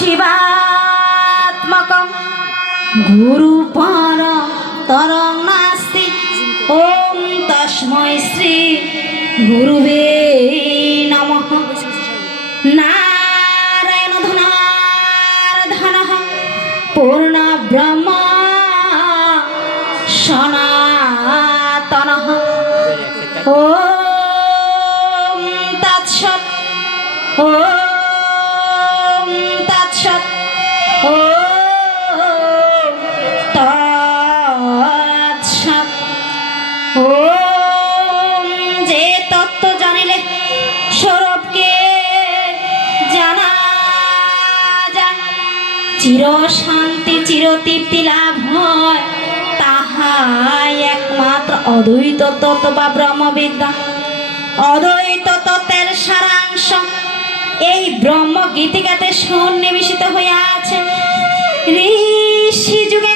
शिवात्मकं गुरुपर तरं नास्ति ॐ तस्मै श्री गुरुवे नमः नारायणधनार्धनः पूर्णब्रह्म सनातनः ॐ तत्सत् ॐ চির শান্তি, চির তৃপ্তি লাভ হয়। তাহাই একমাত্র অদ্বৈত তত্ত্ব বা ব্রহ্মবিদ্যা। অদ্বৈত তত্ত্বের সারাংশ। এই ব্রহ্ম গীতিকাতে সন্নিবেশিত হয়ে আছে। ঋষি যুগে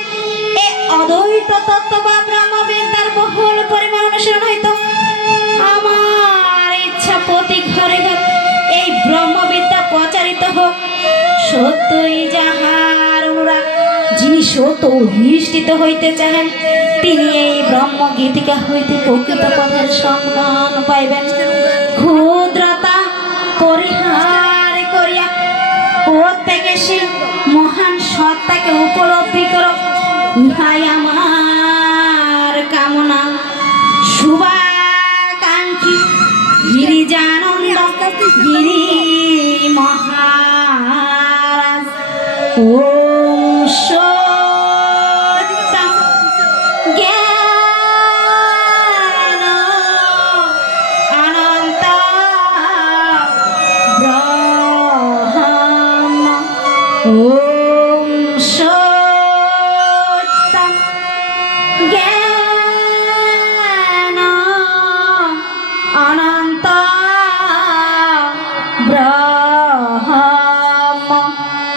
এই অদ্বৈত তত্ত্ব বা ব্রহ্মবিদ্যার বহুল পরিমাণ অনুসরণ হইত। আমার ইচ্ছা প্রতি ঘরে ঘরে এই ব্রহ্মবিদ্যা প্রচারিত হোক। সত্যই অনুরাগ অধিষ্ঠিত হইতে চাহেন তিনি এই ব্রহ্ম গীতিকা হইতে প্রকৃত পথের সন্ধান পাইবেন। ক্ষুদ্রতা, পরিহার করিয়া প্রত্যেকে সে মহান সত্তাকে উপলব্ধি করো। ইহাই আমার কামনা। শুভাকাঙ্ক্ষী গিরিজানন্দ গিরি মহারাজ। ওম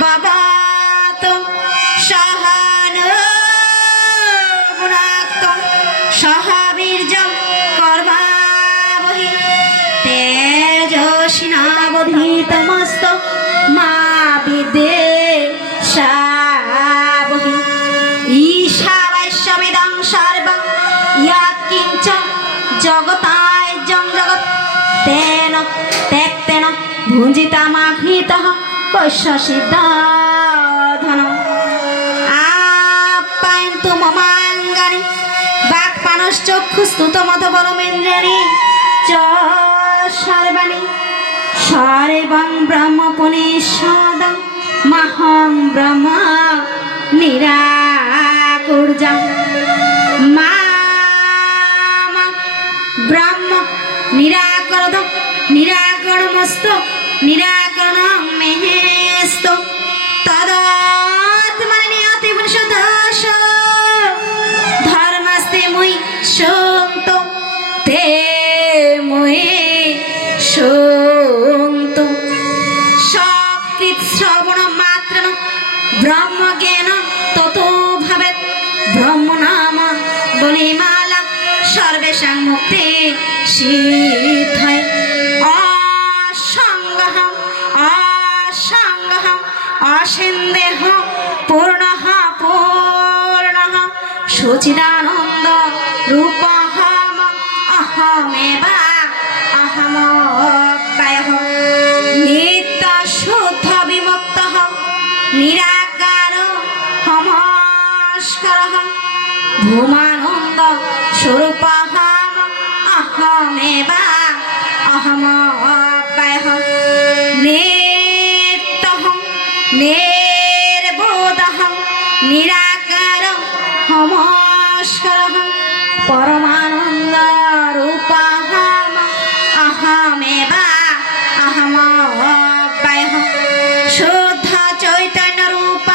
পূর্ণমেবা বশিষ্যতে সহনা গুণাক্ত সহাবীর্য কর্মাবহি তেজস্বিনাবধীতমস্ত মা কৈশ্য সিদ্ধাধন আপ্যায়ন্তু মমাঙ্গানি বাক্পানশ্চক্ষুস্তুতমত পরমেন্দ্রাণি চ সর্বাণি সর্বং ব্রহ্ম পুনিঃসদং মহং ব্রহ্ম নিরাকুর্জং। মাম ব্রহ্ম নিরাকরদ নিরাকরমস্ত নিরাকরণ সকৃত শ্রবণ তত ভাবে ব্রহ্ম নাম বলিমালা সর্বেশাং মুক্তি সিদ্ধায় অসঙ্গহম অসঙ্গহম অসিন্দেহ পূর্ণ পূর্ণ সচিদানন্দ, রূপহম, অহমেবা অহমব্যয় নিত্য শুদ্ধ বিমুক্ত নিরাকার হমস্কর ভূমানন্দ স্বরূপ অহমেবা অহমব্যয় পরমানন্দ রূপহম অহমেবা অহমব্যয় শুদ্ধ চৈতন্য রূপ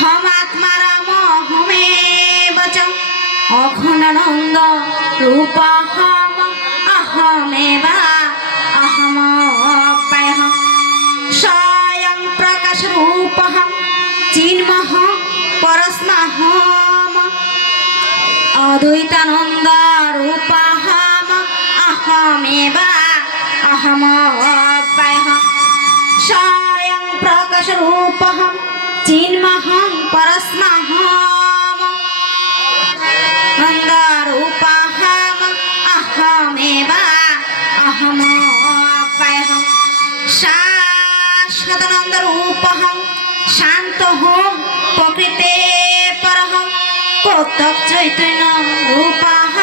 হমাত্মারাম হমে বচ অঘন অদ্বৈতানন্দ রূপহম অহমেব অহমপ্যয় স্বয়ং প্রকাশ রূপহম চিন্মহম পরস্মহম অদ্বৈতানন্দ রূপহম অহমেব অহমপ্যয় স্বয়ং প্রকাশ রূপহম চিন্মহম পরস্মহম। নন্দরূপহম অহমেব অহমপ্যয় শাশ্বতনন্দরূপহম শান্তহম প্রকৃতে পরহম কৌতক চৈতন্য রূপহম